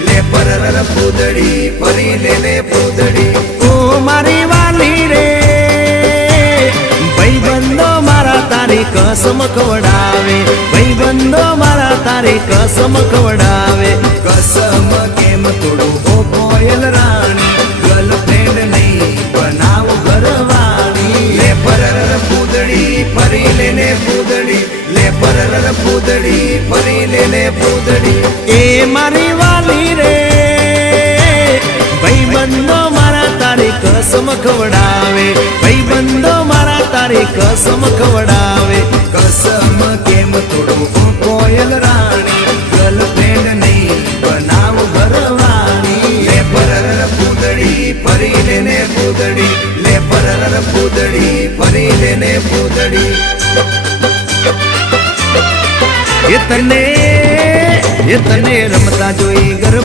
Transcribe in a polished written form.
લે પરર પૂદડી ફરી લે પૂદડી ઓ મારી વાલી રે ભાઈબંધો મારા તારી કસમ ખવડાવે ભાઈબંધો મારા તારી કસમ ખવડાવે કસમ કેમ તોડું ઓ કોયલ રાણી ગર્લફ્રેન્ડ નહીં બનાવ ઘરવાળી લે પરર પૂદડી ફરી લે પૂદડી લે પરર પૂદડી ફરી લે પૂદડી એ મારી વાલી રે ભાઈબંધો મારા તારી કસમ ખવડાવે ભાઈબંધો મારા તારી કસમ ખવડાવે કસમ કેમ તોડું ઓ કોયલ રાણી ગર્લફ્રેન્ડ નહીં બનાવ ઘરવાળી લે પરર પૂદડી ફરી લે પૂદડી લે પરર પૂદડી ફરી લે પૂદડી એ તને રમતા જોઈ